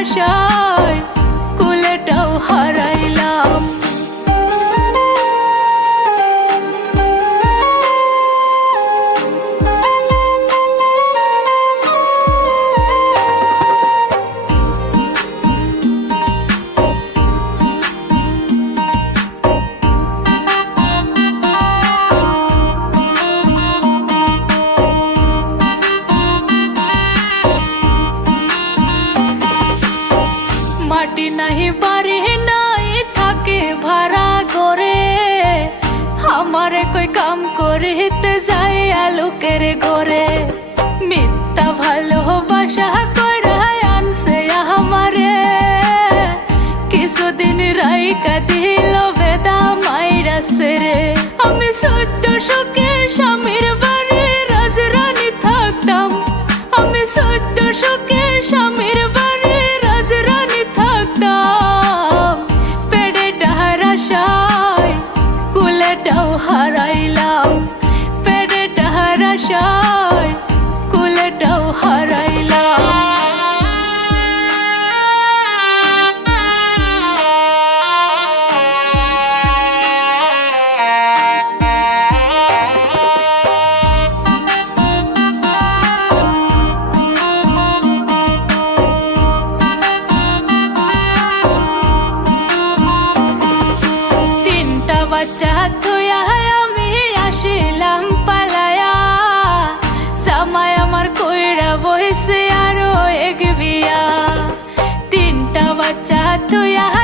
আশায় কুলেটাও হারায় কই কাম করিতে যায় আলোকের ঘরে মিথ্যা ভালোবাসা করায় আনছে আমারে কিছুদিন রাইকা দিল বেদা মাইরাছে রে আমি সদ্য সুখের সামনে আশায় কুলেটাও হারাইলাম। চিন্তা বাচ্চা থুয়া আমি আসিলাম পা तो यहाँ